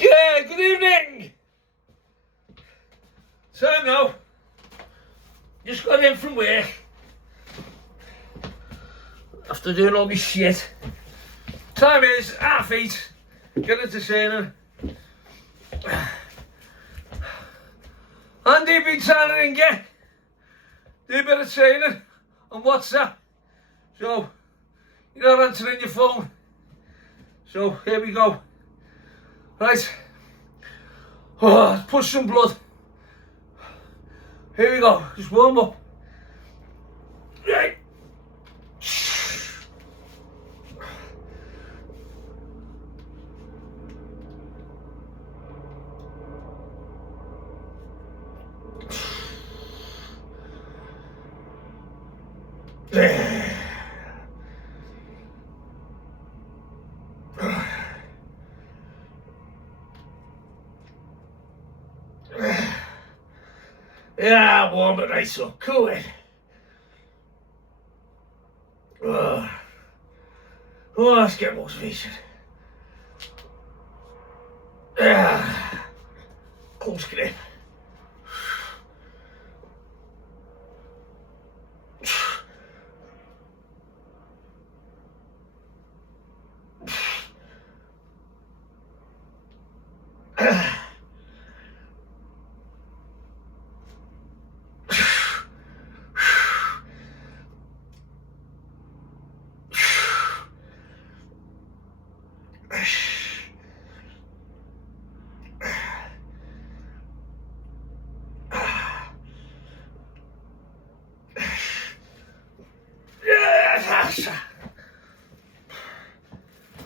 Okay, good evening. Time now. Just got in from work. After doing all this shit. Time is 8:30. Get into training. Andy been trying to ring you. Do a bit of training on WhatsApp. So, you're not answering your phone. So, here we go. Right. Oh, let's push some blood. Here we go. Just warm up. Right. Yeah, warm it nice up. Cool it. Oh, let's get motivation. Close grip.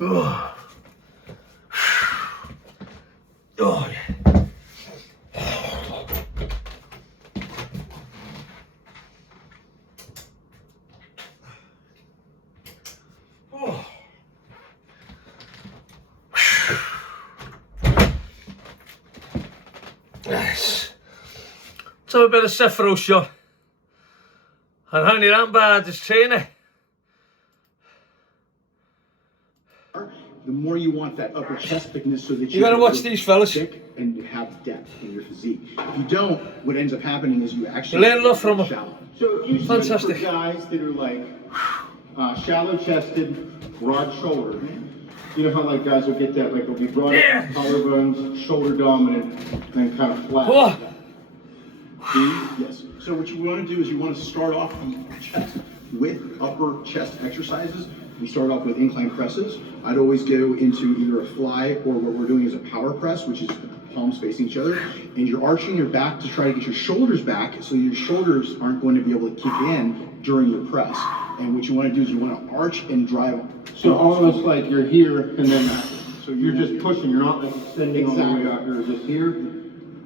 Oh, yeah. Oh. Nice. Let's have a bit of Cephro shot. And hang your hand by this trainer. The more you want that upper chest thickness so that you gotta watch these fellas and you have depth in your physique. If you don't, what ends up happening is you actually learn a lot from them. Shallow. So usually fantastic. For guys that are like shallow chested, broad shoulder. You know how like guys will get that, like they'll be broad collarbones, shoulder dominant, then kind of flat. Oh. Yes. So what you want to do is you want to start off on the chest with upper chest exercises. We start off with incline presses. I'd always go into either a fly or what we're doing is a power press, which is palms facing each other. And you're arching your back to try to get your shoulders back so your shoulders aren't going to be able to kick in during your press. And what you want to do is you want to arch and drive. So almost like you're here and then so you're just pushing, you're not like extending all the way out, you're just here.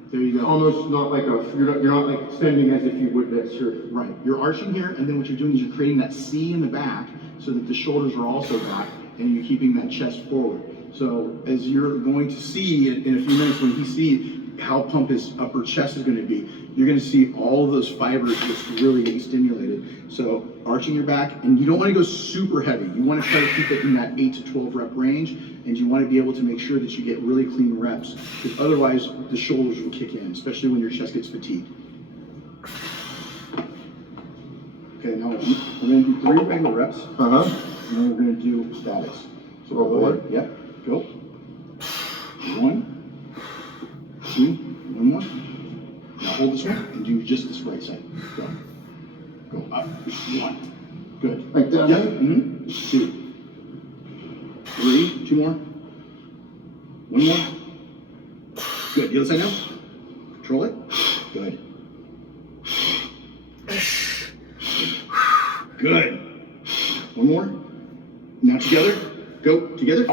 There you go. Almost not like you're not like extending as if you would this here. Right. You're arching here, and then what you're doing is you're creating that C in the back so that the shoulders are also back, and you're keeping that chest forward. So as you're going to see in a few minutes when you see how pumped his upper chest is going to be, you're going to see all of those fibers just really getting stimulated. So arching your back, and you don't want to go super heavy. You want to try to keep it in that 8 to 12 rep range, and you want to be able to make sure that you get really clean reps, because otherwise the shoulders will kick in, especially when your chest gets fatigued. Okay, now we're going to do 3 regular reps, and then we're going to do statics. So go ahead. Yep, go. 1, 2, 1 more. Now hold this one and do just this right side. Go. Go up. 1. Good. Like that? Yep. 2. 3. 2 more. 1 more. Good. The other side now. Control it. Good. Good. 1 more. Now together. Go. Together.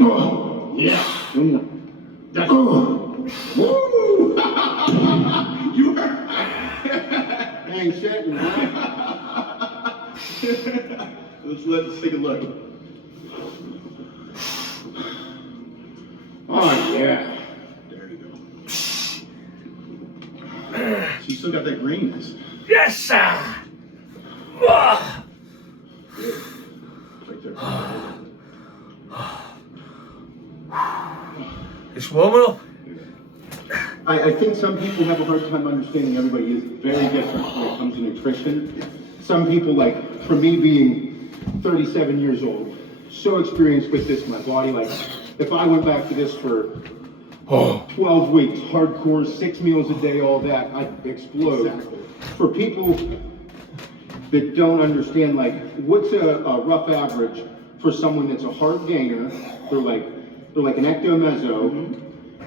Oh, yeah. 1 more. That's woo! You are. Ain't shit, man. Let's take a look. Oh yeah. There you go. So you still got that greenness. Yes, sir. Oh. Good. Right there. It's warming up. I think some people have a hard time understanding everybody is very different when it comes to nutrition. Some people, like, for me being 37 years old, so experienced with this in my body, like, if I went back to this for 12 weeks, hardcore, 6 meals a day, all that, I'd explode. Exactly. For people that don't understand, like, what's a rough average for someone that's a hard gainer, they're like an ectomezzo,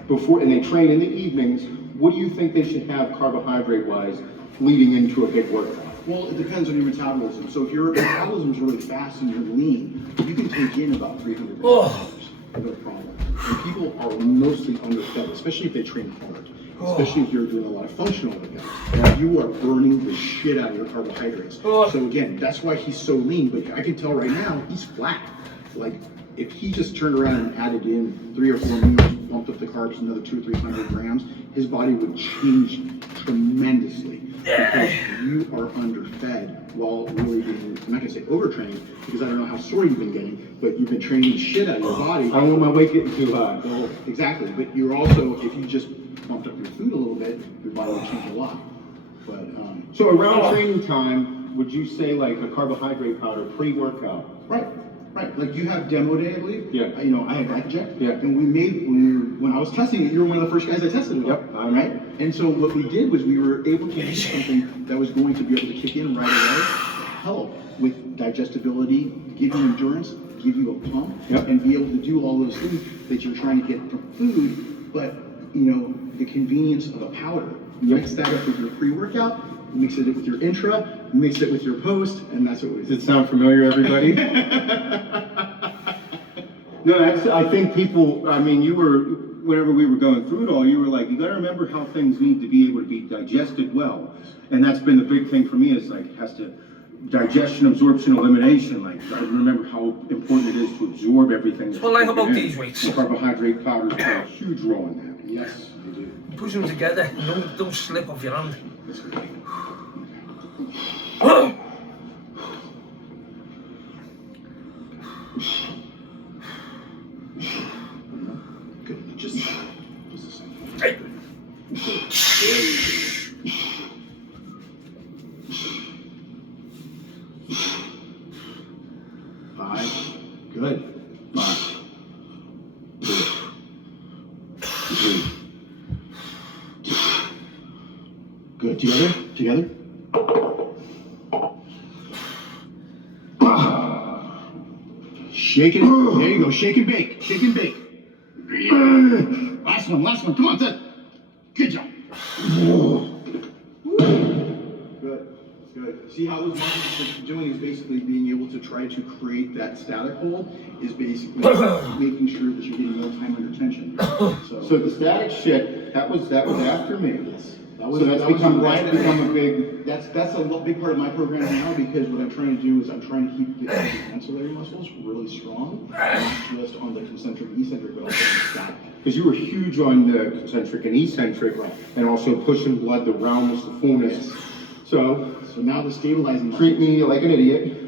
before, and they train in the evenings, what do you think they should have carbohydrate-wise leading into a big workout? Well, it depends on your metabolism. So if your metabolism is really fast and you're lean, you can take in about 300 grams. No problem. And people are mostly underfed, especially if they train hard. Especially if you're doing a lot of functional workouts. You are burning the shit out of your carbohydrates. So again, that's why he's so lean. But I can tell right now he's flat. Like, if he just turned around and added in 3 or 4 meals, bumped up the carbs another 200 or 300 grams, his body would change tremendously because you are underfed while really being, I'm not gonna say overtraining because I don't know how sore you've been getting, but you've been training the shit out of your body. I don't want my weight getting too high. Well, exactly, but you're also, if you just bumped up your food a little bit, your body would change a lot. But So around training time, would you say like a carbohydrate powder pre-workout? Right. Like you have demo day, I believe. Yeah. You know, I had glycogen. Yeah. And when I was testing it, you were one of the first guys I tested it with. Yep. All right. And so what we did was we were able to use something that was going to be able to kick in right away, help with digestibility, give you endurance, give you a pump, Yep. and be able to do all those things that you're trying to get from food, but you know, the convenience of a powder. You mix that up with your pre-workout, mix it with your intra, mix it with your post, and that's what we Does do. it sound familiar, everybody? No, I think people, I mean, whenever we were going through it all, you were like, you gotta remember how things need to be able to be digested well. And that's been the big thing for me is like, has to, digestion, absorption, elimination, like, I remember how important it is to absorb everything. Well, like about these weights. The carbohydrate powders play a huge role in that. Yes, they do. Push them together. Don't slip off your hand. That's great. Good. Just a second. Hey. There you go. Five. Good. 5. 4. 3. Good. Together. Shake it. There you go. Shake and bake. Last one. Come on, Ted. Good job. Good. See how those muscles are doing is basically being able to try to create that static hold is basically making sure that you're getting more time under tension. So the static shit, that was after me. That's become a big. That's a big part of my program now because what I'm trying to do is I'm trying to keep the ancillary muscles really strong, not just on the concentric, eccentric, but also on the static. Because you were huge on the concentric and eccentric, and also pushing blood, the roundness, the fullness. Yes. So now the stabilizing muscles. treat me like an idiot.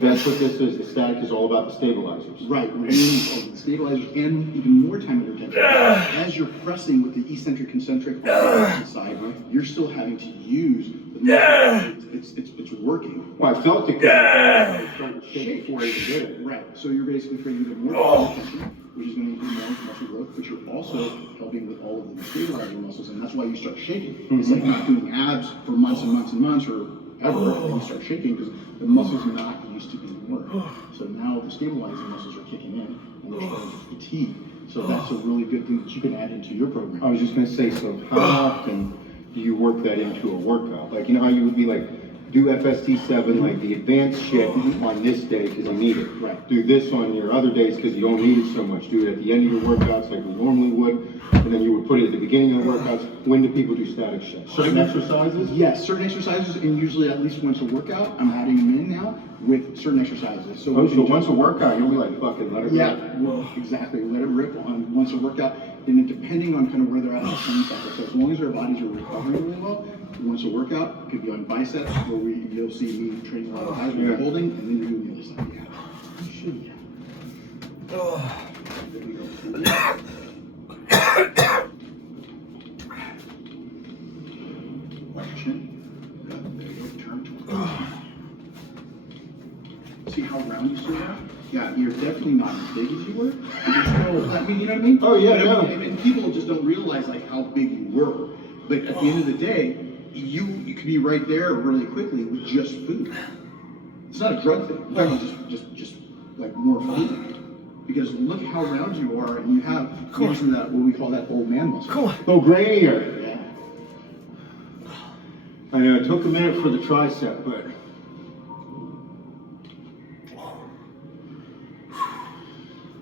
That's what this is. The static is all about the stabilizers. Right, we're getting the stabilizers and even more time under tension. As you're pressing with the eccentric, concentric on the opposite side, you're still having to use the muscle. It's working. Well, I felt it. I was starting to shake before I even did it. Right, so you're basically creating even more tension, which is going to increase more muscle growth, but you're also helping with all of the stabilizing muscles, and that's why you start shaking. It's like not doing abs for months and months or ever, and you start shaking because the muscles are not used to being worked. So now the stabilizing muscles are kicking in, and they're starting to fatigue. So that's a really good thing that you can add into your program. I was just going to say, so how often do you work that into a workout? Like, you know how you would be like, do FST7, like the advanced shit on this day because you need it. Right. Do this on your other days because you don't need it so much. Do it at the end of your workouts like we normally would, and then you would put it at the beginning of the workouts. When do people do static shit? Certain exercises? Yes, certain exercises, and usually at least once a workout, I'm adding them in now with certain exercises. So once a workout, you'll be like, fucking let it rip. Yeah, well, exactly. Let it rip on once a workout. And then depending on kind of where they're at in the training cycle. So as long as their bodies are recovering really well, once a workout, it could be on biceps, where you'll see me training a lot of highs when you're holding, and then you're doing the other side. Yeah. You should. There we go. definitely not as big as you were. But you're still, I mean, you know what I mean? Oh, yeah, But I yeah. mean, and people just don't realize like how big you were. But at the end of the day, you could be right there really quickly with just food. It's not a drug thing. You're talking about just like more food. Because look how round you are, and you have maybe some of that, what we call that old man muscle. Come on. Oh, grainier. Yeah. I know it took a minute for the tricep, but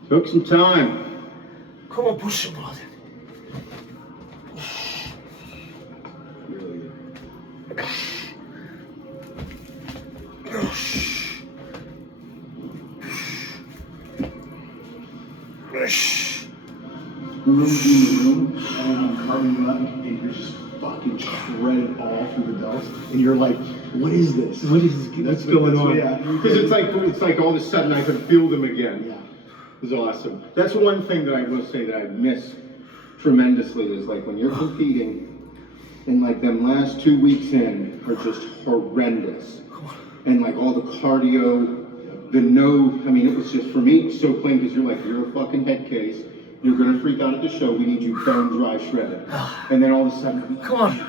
took some time. Come on, push some blood. Really good. Remember being in the room and I'm carving you up and you're just fucking shredded all through the belts and you're like, what is this? What is That's going on? Yeah. Because it's like all of a sudden I could feel them again. Yeah. It was awesome. That's one thing that I will say that I miss tremendously is like when you're competing and like them last 2 weeks in are just horrendous. And like all the cardio, I mean, it was just, for me, it's so plain because you're a fucking head case. You're gonna freak out at the show. We need you bone dry shredded. And then all of a sudden, Come on.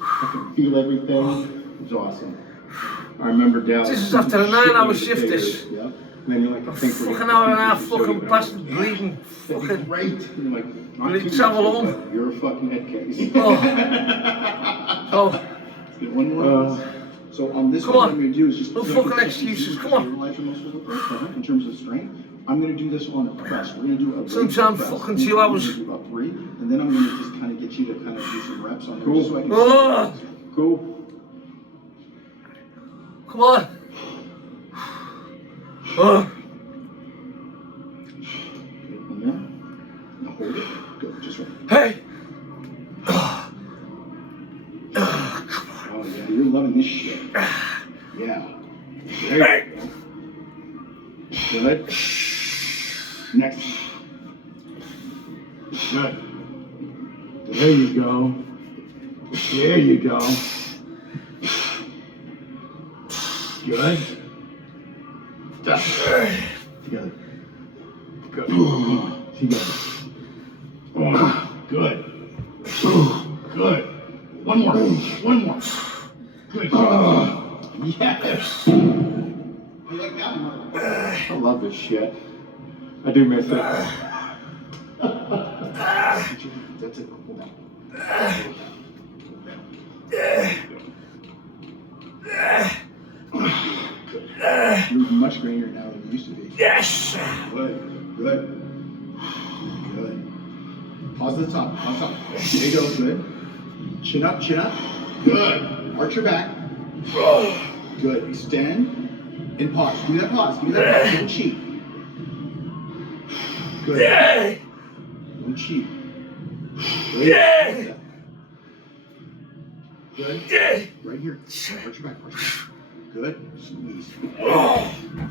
I can feel everything. It was awesome. I remember Dallas. This is after a 9-hour shift, this. Yep. And then you're like, I think we're Fucking gonna hour and a half, keep this show fucking going. bastard bleeding. That'd be Fucking. great. And you're like, Will you keep travel this, home? You're a fucking head case. Oh. Get one more. So on this Come one, on. what I'm going to do is just No fucking excuses, come on. Stabilize your muscles with press, in terms of strength. I'm going to do this on a press. We're going to do a Sometime press. fucking 2 hours. I'm gonna do about 3, and then I'm going to just kind of get you to kind of do some reps on Cool. there, so I can. Oh. Cool. Come on. Oh. One more. Now hold it. Good. Just right. Hey. Oh yeah, you're loving this shit. Yeah. There you go. Good. Next. Good. There you go. There you go. Good. Together. Good. Together. Good. Good. One more. One more. Good. Yes. You like that one? I love this shit. I do miss it. That's it. Hold on. You're much grainier now than you used to be. Yes. Good. Good. Good. Pause at the top. Pause top. There you go. Good. Chin up. Chin up. Good. Arch your back. Good. Extend and pause. Give me that pause. Give me that pause. Don't cheat. Good. Yeah. Don't cheat. Good. Yeah. Good. Yeah. Right here. Arch your back. Arch your back. Good. Squeeze.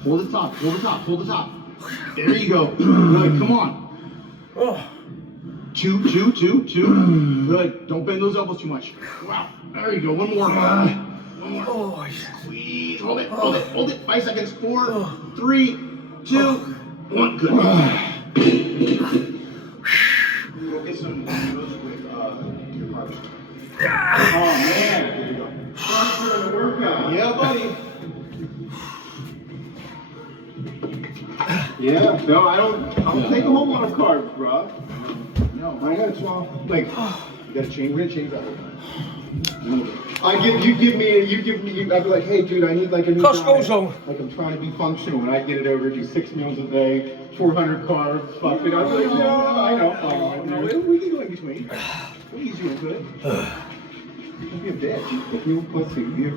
Hold the top. Hold the top. Hold the top. There you go. Good. Come on. Oh. Two. Good. Don't bend those elbows too much. Wow. There you go. One more. One more. Oh. Squeeze. Hold it. Hold it. Hold it. 5 seconds. 4, 3, 2, 1. Good. Go get some of those with your carbs. Oh man. Here you go. Start the workout. Yeah, buddy. Yeah. No, I don't take a whole lot of carbs, bro. No. I gotta swallow. Like, You gotta change. We're gonna change that. you give me. I'd be like, hey, dude, I need like a new Costco diet. zone. Like I'm trying to be functional, and I get it over, do 6 meals a day, 400 carbs. Fuck it. I'd be like, no, I know. No, we can go in between. We'll use you good. Don't be a bitch. You pussy. You.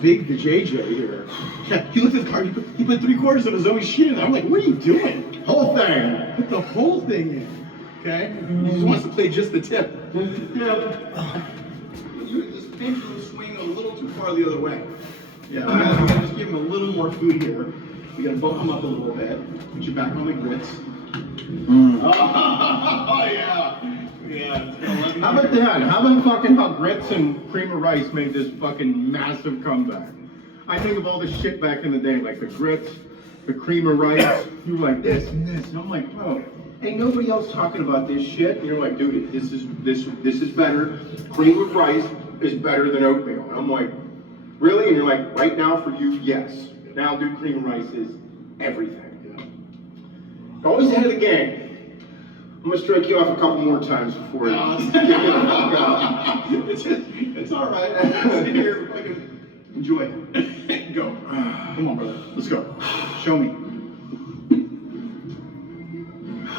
Big the JJ here. Yeah, he looked at the card. He put 3/4 of his own shit in there. I'm like, what are you doing? Whole thing. Put the whole thing in. Okay? He just wants to play just the tip. Yeah. You just pendulum swing a little too far the other way. Yeah, we gotta just give him a little more food here. We gotta bump him up a little bit. Put you back on the grits. Oh, yeah. Yeah. How about that? How about fucking how grits and cream of rice made this fucking massive comeback? I think of all the shit back in the day, like the grits, the cream of rice, you were like this and this. And I'm like, bro, ain't nobody else talking about this shit. And you're like, dude, this is better. Cream of rice is better than oatmeal. And I'm like, really? And you're like, right now for you, yes. Now, dude, cream of rice is everything. Always ahead of the game. I'm gonna strike you off a couple more times before It's all right. Sit here, enjoy it. Go. Come on, brother. Let's go. Show me.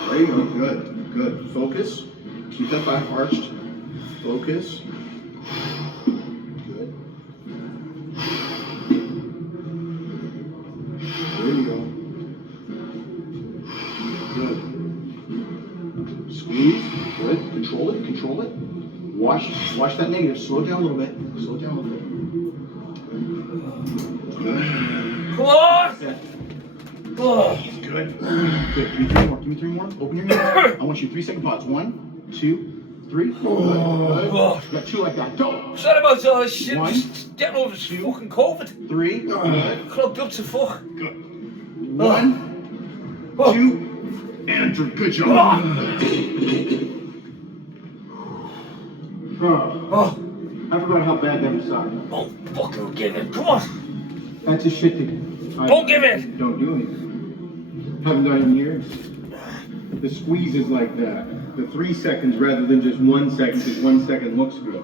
There you go. Good. Good. Focus. Keep that back arched. Focus. Good. There you go. Good. Squeeze. Good. Control it. Control it. Watch that negative. Slow it down a little bit. Slow it down a little bit. Good. Come on! Oh. Good. Good. Give me three more. Give me three more. Open your mouth. I want you 3-second pause. 1, 2, 3. Good. Good. Oh. You got two like that. Go. Sorry about all this shit. One, Just getting over this fucking COVID. 3. Good. Clogged up to fuck. Good. 1, 2, and 3. Good job. Oh, I forgot how bad that was sounding. Oh, fucking give it. Come on. That's a shit that Don't give it. Don't do anything. Haven't done in years. The squeeze is like that. The 3 seconds rather than just 1 second, because 1 second looks good.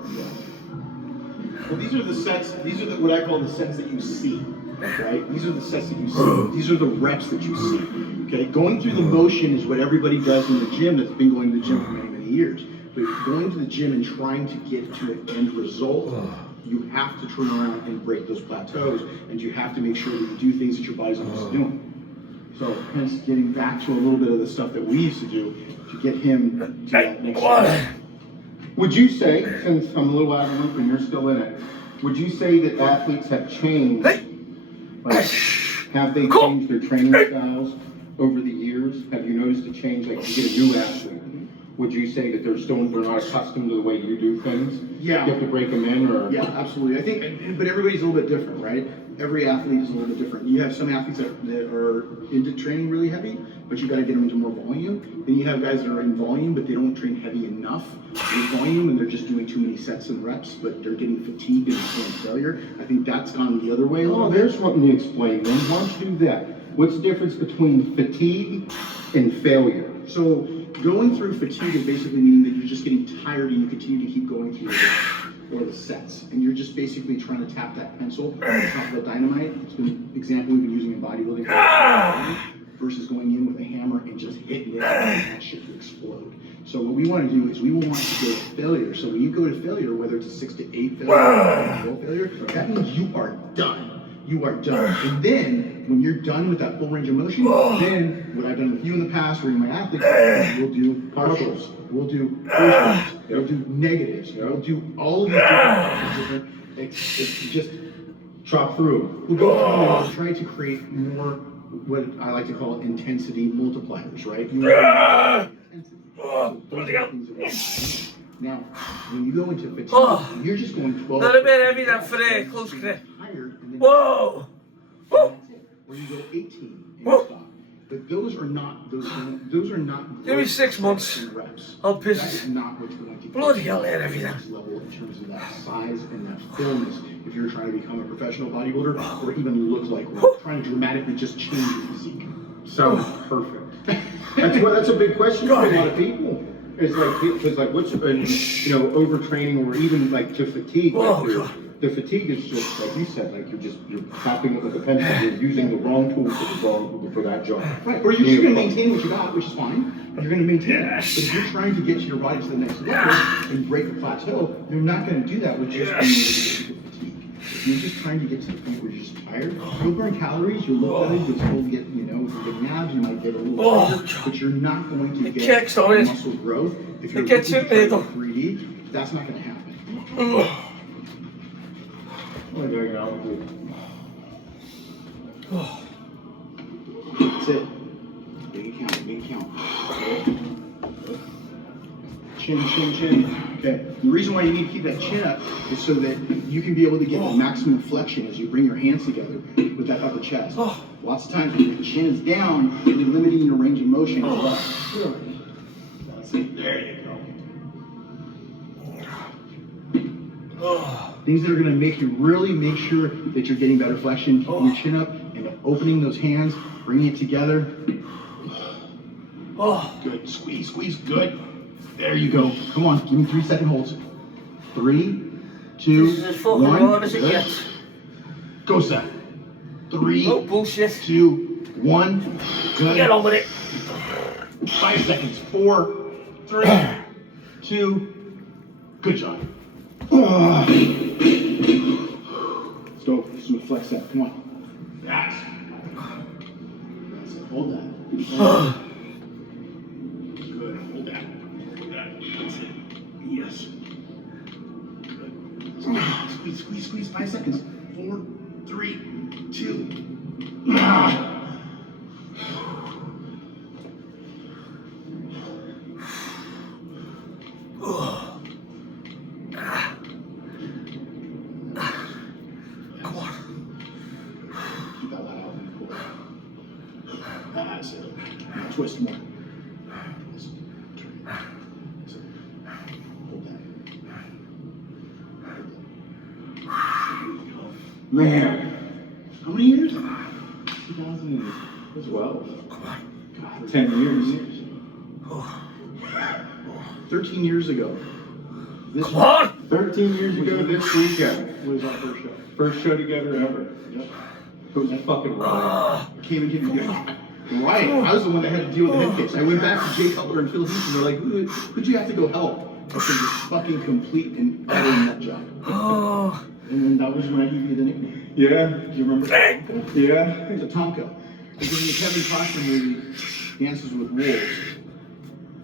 Well, these are the sets. These are what I call the sets that you see. Right? These are the sets that you see. These are the reps that you see. Okay? Going through the motion is what everybody does in the gym that's been going to the gym for many, many years. But going to the gym and trying to get to an end result, you have to turn around and break those plateaus, and you have to make sure that you do things that your body's not used to doing. So, hence, getting back to a little bit of the stuff that we used to do to get him to that next level. Would you say, since I'm a little out of the loop and you're still in it, would you say that athletes have changed? Like, have they changed their training styles over the years? Have you noticed a change? Like, you get a new athlete. Would you say that they're not accustomed to the way you do things? Yeah. You have to break them in, or? Yeah, absolutely. I think, but everybody's a little bit different, right? Every athlete is a little bit different. You have some athletes that are into training really heavy, but you got to get them into more volume. Then you have guys that are in volume, but they don't train heavy enough with volume, and they're just doing too many sets and reps, but they're getting fatigued and feeling failure. I think that's gone the other way a little Oh, bit. there's something to explain then. Why don't you do that? What's the difference between fatigue and failure? So going through fatigue is basically meaning that you're just getting tired and you continue to keep going through the reps or the sets, and you're just basically trying to tap that pencil on top of the dynamite. It's been an example we've been using in bodybuilding versus going in with a hammer and just hitting it and that shit to explode. So what we want to do is we want to go to failure. So when you go to failure, whether it's a 6 to 8 failure or 12 failure, that means you are done. You are done. And then, when you're done with that full range of motion, then what I've done with you in the past or in my athletes, we'll do partials, we'll do first reps, we'll do negatives, we'll do all of these different it's just Chop through. we'll go through and we'll try to create more what I like to call intensity multipliers, right? You so those are things that we're doing. Now, when you go into fatigue, you're just going 12. A little bit heavy that for the close grip. Tired, and then Whoa! that's it. Or you go 18 and you stop. But those are not those are not. Give me 6 months. Reps. I'll That piss. is not what's going to Bloody hell, they're heavy that that. level in terms of that size and that fullness. If you're trying to become a professional bodybuilder or even look like one, trying to dramatically just change your physique. Sounds perfect. That's a big question for a lot of people. It's like, because like what's been, overtraining or even like to fatigue. Like the fatigue is just like you said, like you're tapping it with a pencil. You're using the wrong tools for that job. Right, or you're just going to maintain what you got, which is fine. You're going to maintain it. But if you're trying to get your body to the next level and break a plateau, you're not going to do that with just being able to get to fatigue. If you're just trying to get to the point where you're just tired, you'll burn calories, you'll look better, you'll still get, with the abs, you might get a little tighter, but you're not going to get muscle growth. If you're looking to try to 3D, that's not going to happen. That's it. Make it count, make it count. Chin, chin, chin. Okay. The reason why you need to keep that chin up is so that you can be able to get the maximum flexion as you bring your hands together with that upper chest. Lots of times when the chin is down, you're limiting your range of motion as well. That's it. There you go. Things that are going to make you really make sure that you're getting better flexion, keeping your chin up, and opening those hands, bringing it together. Good. Squeeze, squeeze. Good. There you go. Come on. Give me 3-second holds. 3, 2, This is as fucking 1. hard as it Good. gets. Go, Seth. 3, Oh, bullshit. 2, 1. Good. Get on with it. 5 seconds. 4, 3, 2. Good job. Let's go. Let's do a flex set. Come on. That's it. Hold that. Good. Hold that. That's it. Yes. Good. Squeeze, squeeze, squeeze. 5 seconds. 4, 3, 2. Keep that light out in the core. That's it. Now twist more. Twist. That's it. Hold that. Man, How many years? 2012. God, 10 years. 13 years ago. This Come on. 13 years ago this weekend. was our first show. First show together ever. Yep. It was fucking wild. Came and hit me. Right. I was the one that had to deal with the head kicks. I went back to Jay Cutler and Phil Houston. They're like, who'd you have to go help? I said, this fucking complete and utter nut job. And then that was when I gave you the nickname. Yeah. Do you remember? Yeah. It's a Tatanka. Because in the Kevin Costner movie, Dances with Wolves,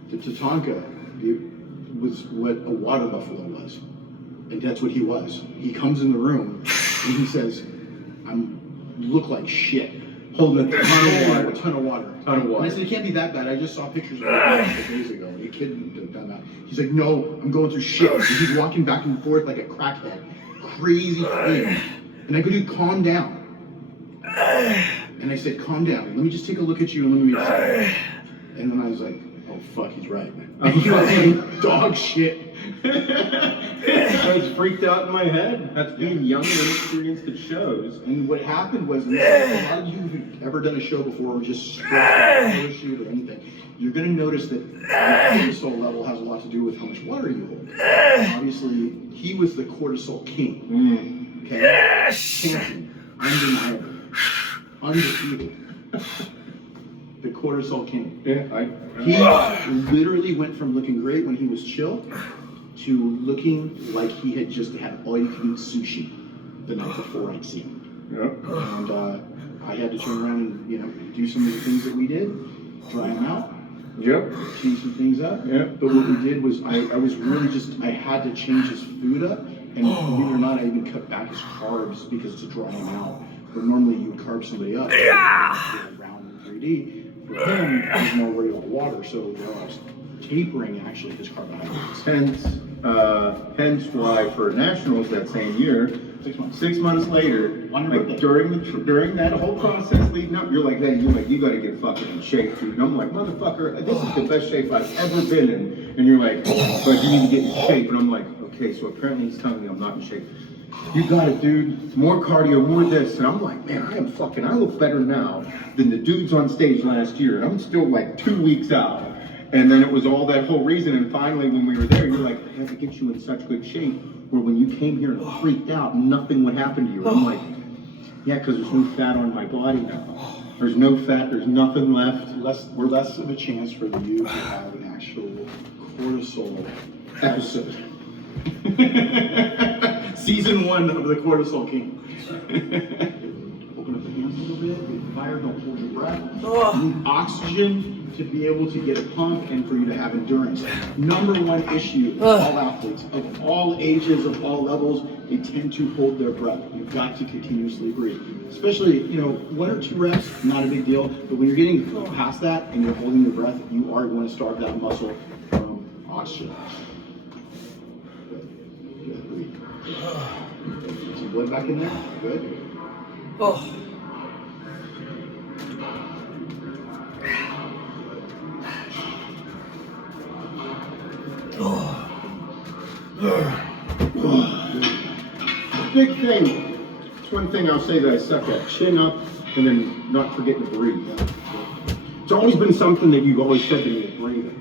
the Tatanka was what a water buffalo was. And that's what he was. He comes in the room and he says, look like shit. Holding a ton of water. And I said, it can't be that bad. I just saw pictures of it a couple days ago. A kid had done that. He's like, no, I'm going through shit. And he's walking back and forth like a crackhead. Crazy thing. And I go, dude, calm down. And I said, calm down. Let me just take a look at you and let me decide. And then I was like, oh, fuck, he's right. And he was like, dog shit. I was freaked out in my head. That's being young and inexperienced at shows. And what happened was, and a lot of you who've ever done a show before, or just stressed out, or shoot or anything, you're going to notice that your cortisol level has a lot to do with how much water you hold. Obviously, he was the cortisol king. Okay? Champion. Undeniable. Undefeated. The cortisol king. Yeah, He literally went from looking great when he was chill to looking like he had just had all-you-can-eat sushi the night before I'd seen him. Yep. And I had to turn around and, do some of the things that we did, dry him out, Yep. change some things up. Yep. But what we did was I was really I had to change his food up. And believe it or not, I even cut back his carbs because to dry him out. But normally you would carb somebody up. Around 3D. For him, he's more worried about water. So I was tapering actually his carbohydrates. Hence why for nationals that same year, 6 months. 6 months later, On your like birthday. during that whole process leading up, you're like, hey, you gotta get fucking in shape, dude. And I'm like, motherfucker, this is the best shape I've ever been in. And you're like, but you need to get in shape. And I'm like, okay, so apparently he's telling me I'm not in shape. You got it, dude. More cardio, more this. And I'm like, man, I look better now than the dudes on stage last year. And I'm still like 2 weeks out. And then it was all that whole reason. And finally, when we were there, you're like, I have to get you in such good shape where when you came here and freaked out, nothing would happen to you. I'm like, yeah, because there's no fat on my body now. There's no fat, there's nothing left. We're less of a chance for you to have an actual cortisol episode. Season 1 of the Cortisol King. Open up the hands a little bit, get fire, don't hold your breath. You need oxygen to be able to get a pump and for you to have endurance. Number one issue of all athletes, of all ages, of all levels, they tend to hold their breath. You've got to continuously breathe. Especially, 1 or 2 reps, not a big deal, but when you're getting past that and you're holding your breath, you are going to starve that muscle from oxygen. Good, breathe. Some blood back in there, good. Big thing. It's one thing I'll say that I suck at. Chin up and then not forget to breathe. It's always been something that you've always said to me, breathing.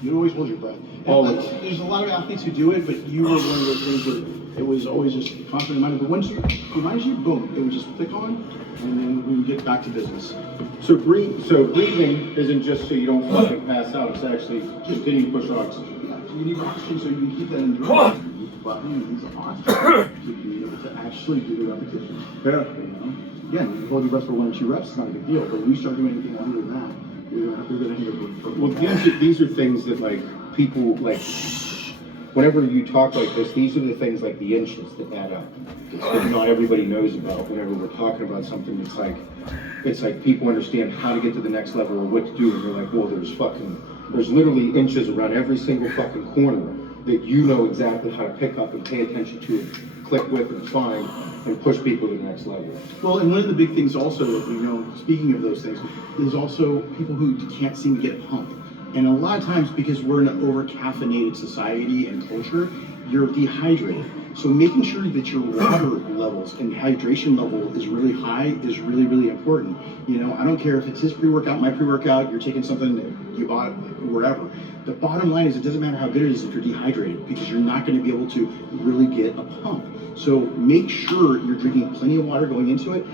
You always hold your breath. Always. There's a lot of athletes who do it, but you were one of those things where it was always just constant reminder. But once you reminds you, boom, it would just click on, and then we would get back to business. So breathing isn't just so you don't fucking pass out. It's actually just getting push oxygen. Yeah, so you need oxygen so you can keep that endurance. You need some oxygen to be able to actually do the repetition. Yeah. You know? Again, you hold your breath for 1 or 2 reps, it's not a big deal. But when you start doing anything other than that, you're gonna hit it for Well, these are things that like people like. Whenever you talk like this, these are the things like the inches that add up. That not everybody knows about. Whenever we're talking about something, it's like people understand how to get to the next level or what to do, and they're like, well, there's literally inches around every single fucking corner that you know exactly how to pick up and pay attention to, and click with and find, and push people to the next level. Well, and one of the big things also that we know, speaking of those things, is also people who can't seem to get a pump. And a lot of times, because we're in an over-caffeinated society and culture, you're dehydrated. So making sure that your water levels and hydration level is really high is really, really important. You know, I don't care if it's his pre-workout, my pre-workout, you're taking something that you bought wherever. The bottom line is it doesn't matter how good it is if you're dehydrated, because you're not going to be able to really get a pump. So make sure you're drinking plenty of water going into it.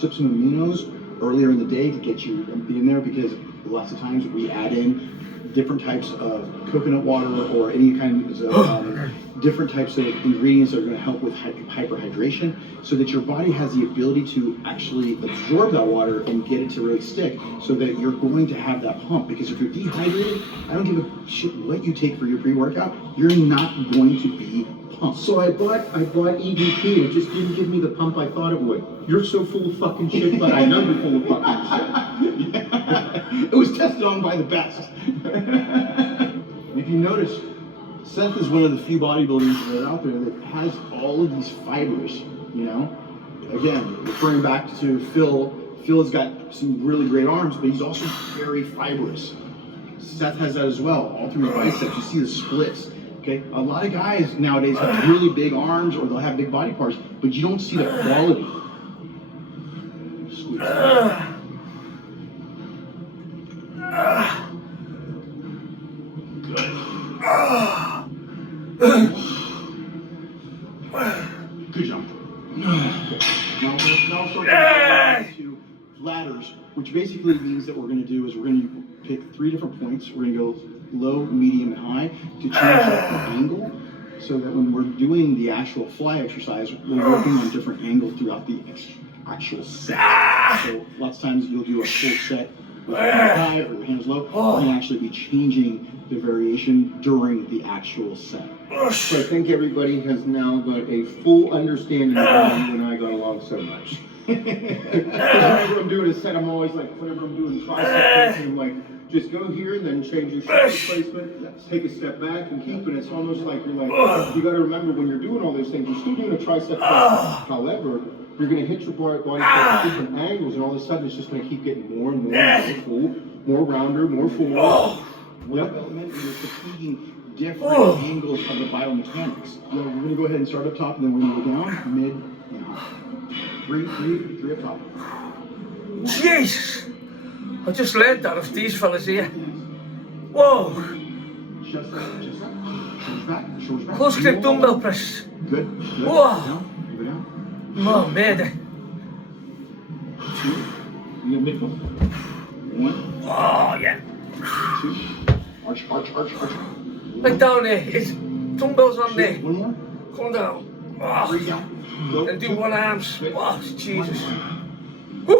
Sip some aminos earlier in the day to get you in there, because lots of times we add in different types of coconut water or any kind of different types of ingredients that are going to help with hyperhydration, so that your body has the ability to actually absorb that water and get it to really stick, so that you're going to have that pump. Because if you're dehydrated, I don't give a shit what you take for your pre-workout, you're not going to be pumped. So I bought EDP and it just didn't give me the pump I thought it would. You're so full of fucking shit, but I know you're full of fucking shit. It was tested on by the best. And if you notice, Seth is one of the few bodybuilders that are out there that has all of these fibers, you know? Again, referring back to Phil, Phil's got some really great arms, but he's also very fibrous. Seth has that as well, all through his biceps. You see the splits. Okay, a lot of guys nowadays have really big arms, or they'll have big body parts, but you don't see the quality. Squeeze. Good job. Now we'll start to ladders, which basically means that what we're going to do is we're going to pick 3 different points. We're going to go low, medium, and high to change the angle, so that when we're doing the actual fly exercise, we're working on different angles throughout the actual set. So lots of times you'll do a full set with your hands high or your hands low, and actually be changing the variation during the actual set. So I think everybody has now got a full understanding of how you and I got along so much. Whenever I'm doing a set, I'm always like, whenever I'm doing tricep, I'm like, just go here and then change your shoulder placement, take a step back and keep it. It's almost like you're like, you got to remember when you're doing all those things, you're still doing a tricep press. However, you're going to hit your body at different angles, and all of a sudden it's just going to keep getting more and more full, more rounder, more full. Development is fatiguing different angles of the biomechanics. We're going to go ahead and start up top, and then we're going to go down, mid, and high. Three up top. Jesus! I just learned that of these fellas here. Whoa! Chest up, shoulders back, shoulders back. Close grip dumbbell press. Good. Whoa! Down, go down. Oh, merde. 2, in the midfoot. 1, Oh, yeah. 2, arch. Like down there. It's dumbbells on there. 1 more. Come down. Oh. 3 down. Go. And do 1 arms. Oh, Jesus. 1,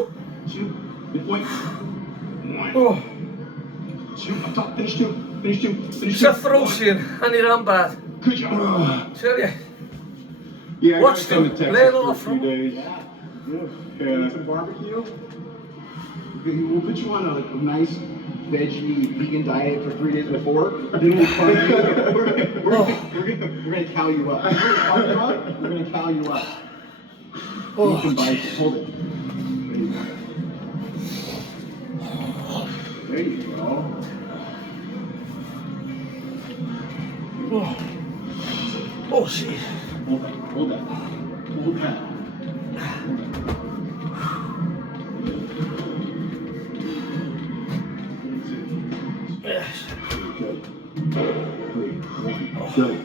2, midpoint. 1, Oh. 2, up top. Finish 2. Finish 2. Finish 2. Seth Rosen, Annie Rambad. Good job. Tell ya. Yeah, I Watch gotta come them. to Texas Lay it for a off few from- days. Yeah. Some barbecue. Okay, we'll put you on a nice veggie vegan diet for 3 days before. Then we'll carve you up. We're gonna cow you up. We're gonna cow you up. Oh, You can bite. Hold it. There you go. Oh, shit. Hold that. Hold that. Hold that. Yes. Good. 3, 1. Good.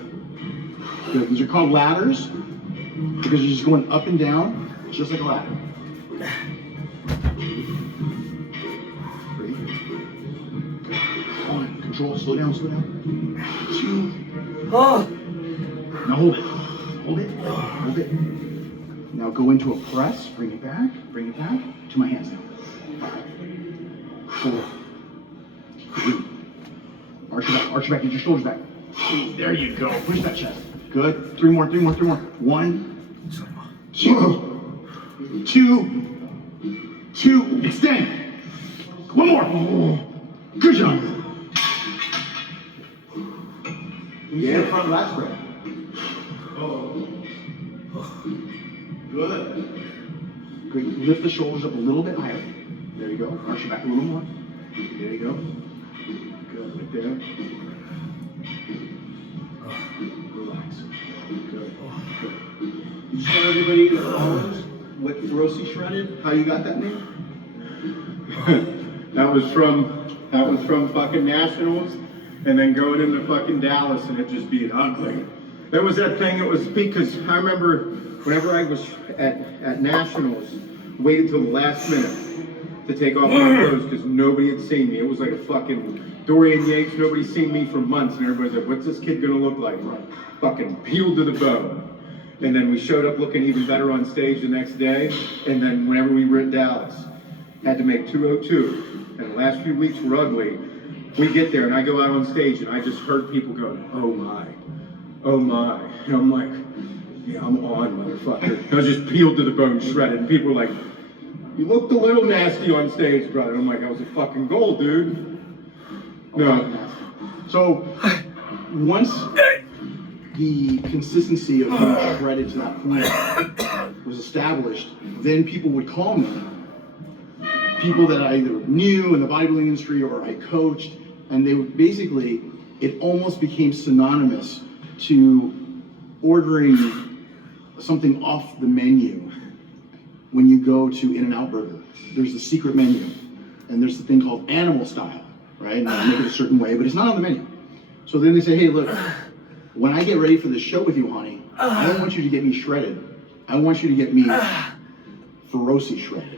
Good. These are called ladders because you're just going up and down, just like a ladder. 3. Good. 1. Control. Slow down. Slow down. 2. Oh. Now hold it. Hold it. Hold it. Now go into a press. Bring it back. Bring it back to my hands now. 5, 4, 3. Arch your back. Arch your back. Get your shoulders back. There you go. Push that chest. Good. 3 more. 3 more. 3 more. 1, 2, 2. Extend. 1 more. Good job. Yeah. Front lat spread. Good. Good. Lift the shoulders up a little bit higher. There you go. Arch your back a little more. There you go. Good. Right there. Relax. Good. Good. You just want everybody that follows what Feroci shredded? How you got that name? That was from fucking Nationals, and then going into fucking Dallas, and it just being ugly. There was that thing. It was because I remember whenever I was at Nationals, waited till the last minute to take off my clothes because nobody had seen me. It was like a fucking Dorian Yates. Nobody's seen me for months, and everybody's like, "What's this kid gonna look like?" Right. Fucking peeled to the bone. And then we showed up looking even better on stage the next day. And then whenever we were in Dallas, had to make 202. And the last few weeks were ugly. We get there and I go out on stage and I just heard people go, "Oh my, oh my." And I'm like, yeah, I'm on, motherfucker. I was just peeled to the bone, shredded. And people were like, "You looked a little nasty on stage, brother." I'm like, "I was a fucking goal, dude." No. So once the consistency of being shredded to that point was established, then people would call me. People that I either knew in the bodybuilding industry or I coached, and they would basically, it almost became synonymous to ordering something off the menu when you go to In-N-Out Burger. There's the secret menu, and there's the thing called animal style, right? And I make it a certain way, but it's not on the menu. So then they say, "Hey, look, when I get ready for the show with you, honey, I don't want you to get me shredded. I want you to get me Feroci shredded."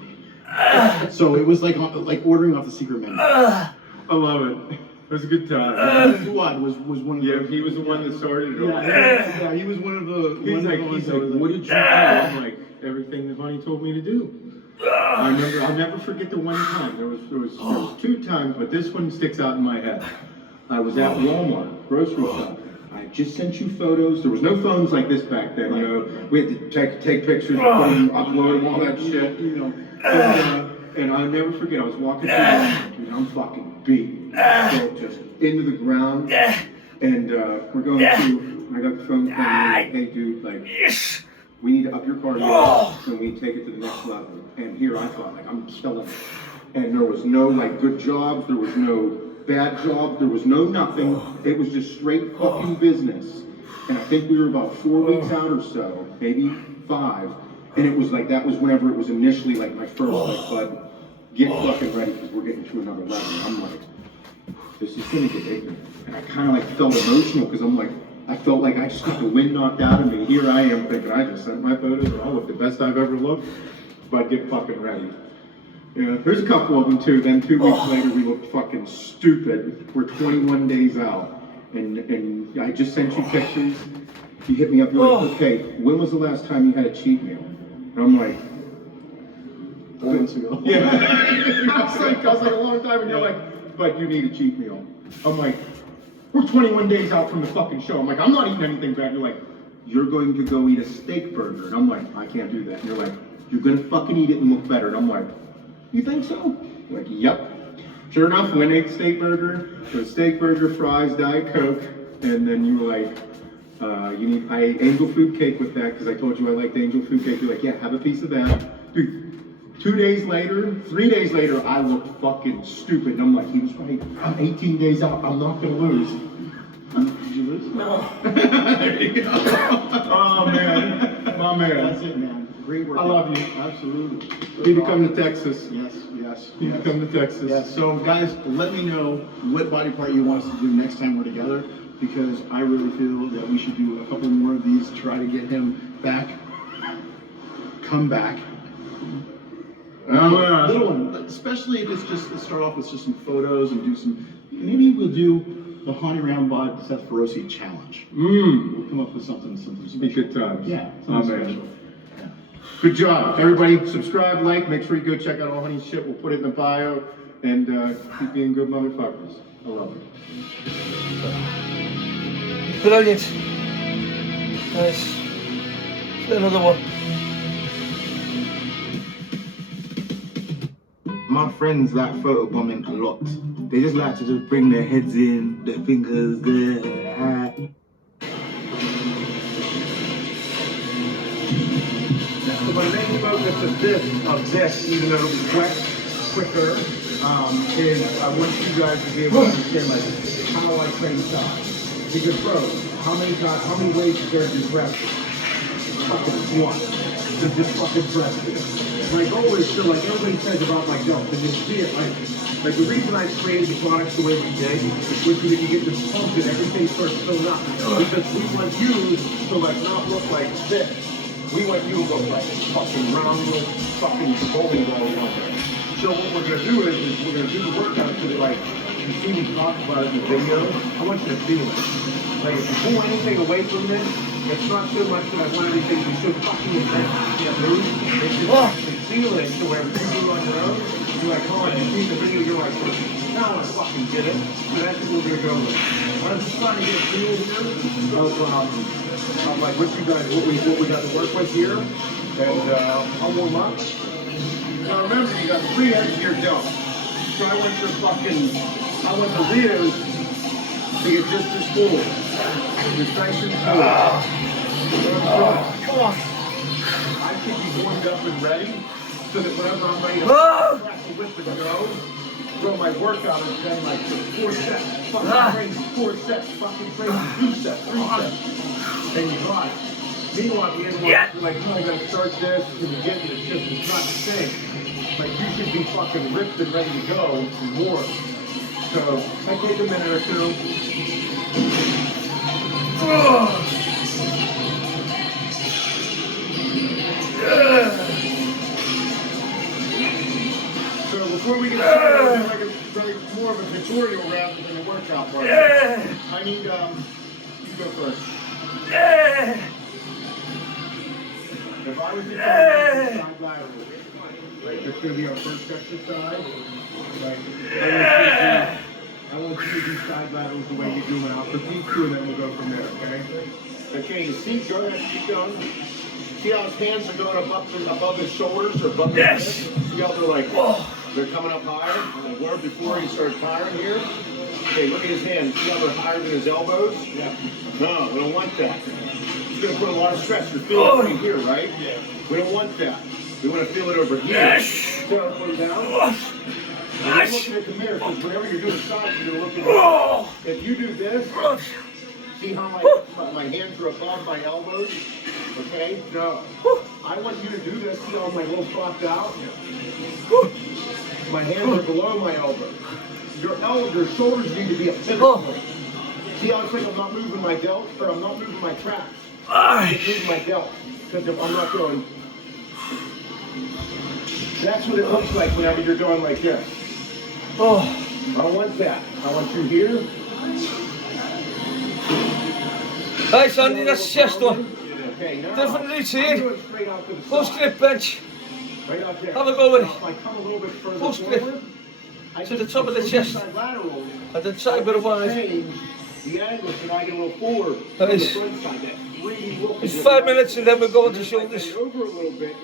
So it was like ordering off the secret menu. I love it. It was a good time. Fuad was one of the... He was the one that started it all. Yeah, he was one of the... He's like, "What did you do?" I'm like, "Everything that Honey told me to do." I'll never forget the one time. There was 2 times, but this one sticks out in my head. I was at Walmart, grocery shop. I just sent you photos. There was no phones like this back then, you know. We had to take pictures, put them, upload them, all that shit, you know. And I'll never forget, I was walking through Walmart, dude, I'm fucking beat. So just into the ground. And we're going through, I got the phone calling me, "Hey dude, like, we need to up your cardio and we take it to the next level." And here I thought, like, I'm killing it. And there was no like good jobs, there was no bad jobs, there was no nothing. It was just straight fucking business. And I think we were about 4 weeks out or so, maybe 5. And it was like, that was whenever it was initially like my first, like, "Bud, get fucking ready because we're getting to another level." And I'm like, this is gonna get ignorant. And I kind of like felt emotional because I'm like, I felt like I just got the wind knocked out of me. Here I am thinking, I just sent my photos and I'll look the best I've ever looked. But get fucking ready. You know, there's a couple of them too. Then 2 weeks later, we looked fucking stupid. We're 21 days out. And I just sent you pictures. You hit me up, you're like, "Okay, when was the last time you had a cheat meal?" And I'm like, 4 months ago. yeah. I was like a long time, and you're like, "But you need a cheat meal." I'm like, we're 21 days out from the fucking show. I'm like, I'm not eating anything bad. You're like, "You're going to go eat a steak burger." And I'm like, "I can't do that." And you're like, "You're gonna fucking eat it and look better." And I'm like, "You think so?" I'm like, "Yep." Sure enough, went and ate the steak burger. It was steak burger, fries, Diet Coke, and then you were like, I ate angel food cake with that because I told you I liked angel food cake. You're like, "Yeah, have a piece of that." Dude, 2 days later, 3 days later, I looked fucking stupid. And I'm like, he was right. I'm 18 days out. I'm not going to lose. Did you lose? please. No. There you go. Oh man, my man. That's it, man. Great work. I love you. Absolutely. You need to come to Texas. Yes, yes. You need to come to Texas. Yes. So guys, let me know what body part you want us to do next time we're together, because I really feel that we should do a couple more of these, try to get him back, come back. Little one, especially if it's just, let's start off with just some photos and do some, maybe we'll do the Haunting Around by Seth Feroci challenge. We'll come up with something Be good times. Yeah, Oh, something man. special. Yeah. Good job. Everybody subscribe, like, make sure you go check out All Honey's shit. We'll put it in the bio, and keep being good motherfuckers. I love it. Brilliant. Nice. Another one. My friends like photobombing a lot. They just like to just bring their heads in, their fingers there. So my main focus of this, even though it'll be quicker, is I want you guys to be able to understand like how I train size. Because bro, how many ways is there to do breath? Fucking one. So just fucking breath it. My goal is to, like everybody says about my jump, and you see it, like the reason I created the products the way we did was so that you get this pump and everything starts filling up. Because we want you to like not look like this. We want you to look like a fucking rounded fucking bowling ball one. So what we're gonna do is we're gonna do the workout so that like you see me talk about it in the video. I want you to feel it. Like if you pull anything away from this, it's not so much that I want everything to be so fucking intense you can't move. It's just actually feel it to where you do on your own. You're like, oh, you see the video, you're like, now I fucking get it. So that's what we're gonna go with. I'm just trying to get a feel here of like what you guys, what we got to work with here, and I'll warm up. Now remember, you got 3 heads to your jump. So I want the leaders to get just as full. Just nice and full. Come on. I keep you warmed up and ready, so that whenever I'm ready to crack the whip and go, bro, my workout has been like 4 sets, fucking crazy, 4 sets, fucking crazy, 2 sets, 3 sets, and you got it. Meanwhile, the end one, like, oh, I gotta start this, and get it, it's not the same. Like, you should be fucking ripped and ready to go and more. So, I take a minute or two. So before we get started, I'll do like more of a tutorial rather than a workout part. I need, you go first. If I was to side lateral, like that's going to be our first exercise, like I want you to do side laterals the way you do them. I'll repeat 2 and then we'll go from there, okay? Okay, you see, go ahead, keep going. See how his hands are going above his shoulders or above his hips? See how they're like, they're coming up higher? Like where before he started firing here? Okay, look at his hands. See how they're higher than his elbows? Yeah. No, we don't want that. It's going to put a lot of stress. You're feeling it right here, right? Yeah. We don't want that. We want to feel it over here. So put it down. And you're looking at the mirror, because whenever you're doing sides, you're going to look at the mirror. If you do this, see how my hands are above my elbows? Okay? No. I want you to do this. See how my little flopped out? My hands are below my elbows. Your shoulders need to be a pivot point. See how it's like I'm not moving my delt, or I'm not moving my traps. I'm moving my delt, because if I'm not going. That's what it looks like whenever you're going like this. I don't want that. I want you here. Hi Sandy, that's chest one. Okay, now Different routine. doing straight out to the Full side. grip bench. Right out there. Have a go with it. If I come a little bit further Full grip. forward, To the top of the chest. Laterals, And then side bit of wide. change the angle so I get a little forward. Nice. From the front side. That's really looking It's 5 minutes and then we'll go on to If I shoulders. bend over a little bit.